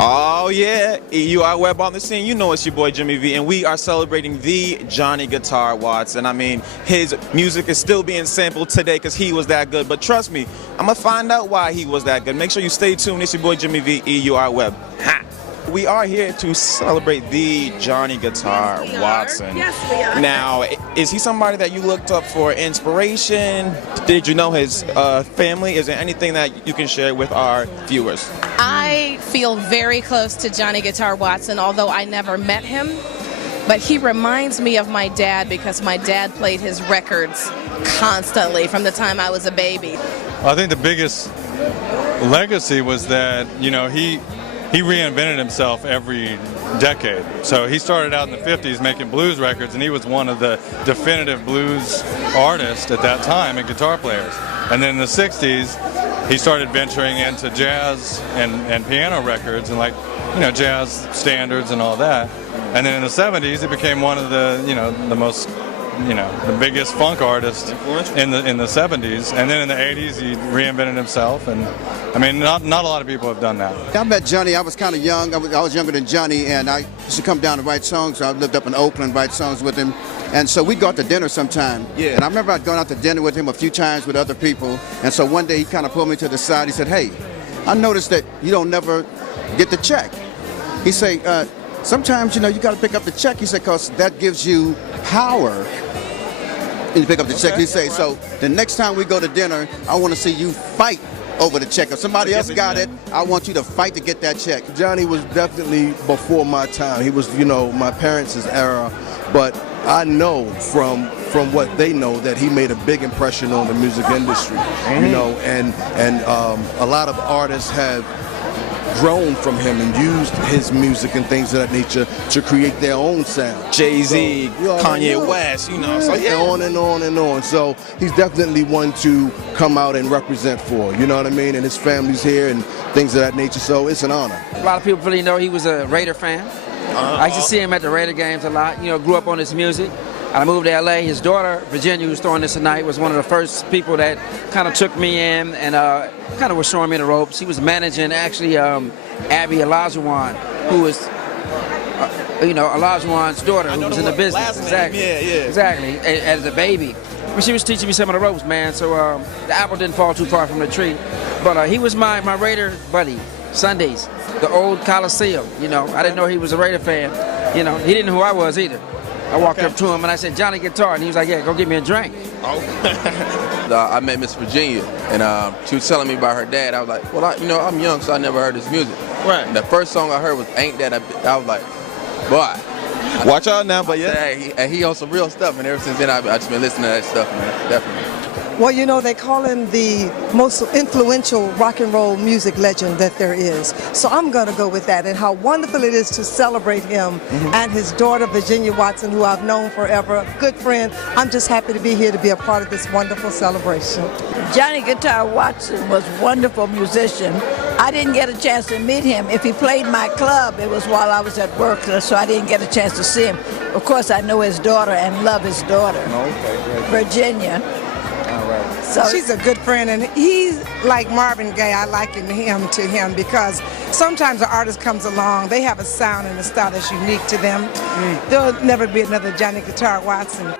Oh yeah, EUR Web on the scene. You know it's your boy Jimmy V, and we are celebrating the Johnny Guitar Watts. And I mean, his music is still being sampled today because he was that good. But trust me, I'm gonna find out why he was that good. Make sure you stay tuned. It's your boy Jimmy V, EUR Web. Ha! We are here to celebrate the Johnny Guitar Watson. Yes, we are. Now, is he somebody that you looked up for inspiration? Did you know his family? Is there anything that you can share with our viewers? I feel very close to Johnny Guitar Watson, although I never met him. But he reminds me of my dad because my dad played his records constantly from the time I was a baby. I think the biggest legacy was that, you know, he reinvented himself every decade. So he started out in the 50s making blues records, and he was one of the definitive blues artists at that time and guitar players. And then in the 60s, he started venturing into jazz and piano records and, like, you know, jazz standards and all that. And then in the 70s, he became one of the, you know, the most, you know, the biggest funk artist in the 70s. And then in the 80s, he reinvented himself. And I mean, not a lot of people have done that. I met Johnny. I was kind of young. I was younger than Johnny, and I used to come down to write songs. I lived up in Oakland, write songs with him. And so we'd go out to dinner sometime. Yeah. And I remember I'd gone out to dinner with him a few times with other people. And so one day he kind of pulled me to the side. He said, "Hey, I noticed that you don't never get the check." He said, "Sometimes, you know, you got to pick up the check." He said, "Because that gives you power." And you pick up the check. He say, "So the next time we go to dinner, I want to see you fight over the check. If somebody else got it, I want you to fight to get that check." Johnny was definitely before my time. He was, you know, my parents' era, but I know from what they know that he made a big impression on the music industry. You know, and a lot of artists have grown from him and used his music and things of that nature to create their own sound. Jay-Z, So, you know, Kanye West, you know, so yeah. On and on and on. So he's definitely one to come out and represent for, you know what I mean? And his family's here and things of that nature, so it's an honor. A lot of people really know he was a Raider fan. I used to see him at the Raider games a lot, you know, grew up on his music. I moved to LA. His daughter, Virginia, who's throwing this tonight, was one of the first people that kind of took me in and kind of was showing me the ropes. He was managing actually Abby Olajuwon, who was, you know, Olajuwon's daughter, who was in the business. Exactly. Yeah. Exactly. As a baby. But she was teaching me some of the ropes, man. So the apple didn't fall too far from the tree. But he was my Raider buddy. Sundays, the old Coliseum. You know, I didn't know he was a Raider fan. You know, he didn't know who I was either. I walked up to him and I said, "Johnny Guitar," and he was like, "Yeah, go get me a drink." I met Miss Virginia, and she was telling me about her dad. I was like, "Well, I'm young, so I never heard his music." Right. And the first song I heard was "Ain't That a Bitch." I was like, "Boy, watch out now." But yeah, hey, he on some real stuff, and ever since then, I've just been listening to that stuff, man. Definitely. Well, you know, they call him the most influential rock and roll music legend that there is. So I'm going to go with that. And how wonderful it is to celebrate him and his daughter, Virginia Watson, who I've known forever, a good friend. I'm just happy to be here to be a part of this wonderful celebration. Johnny Guitar Watson was a wonderful musician. I didn't get a chance to meet him. If he played my club, it was while I was at work, so I didn't get a chance to see him. Of course, I know his daughter and love his daughter, Virginia. So she's a good friend, and he's like Marvin Gaye. I liken him to him because sometimes an artist comes along, they have a sound and a style that's unique to them. There'll never be another Johnny Guitar Watson.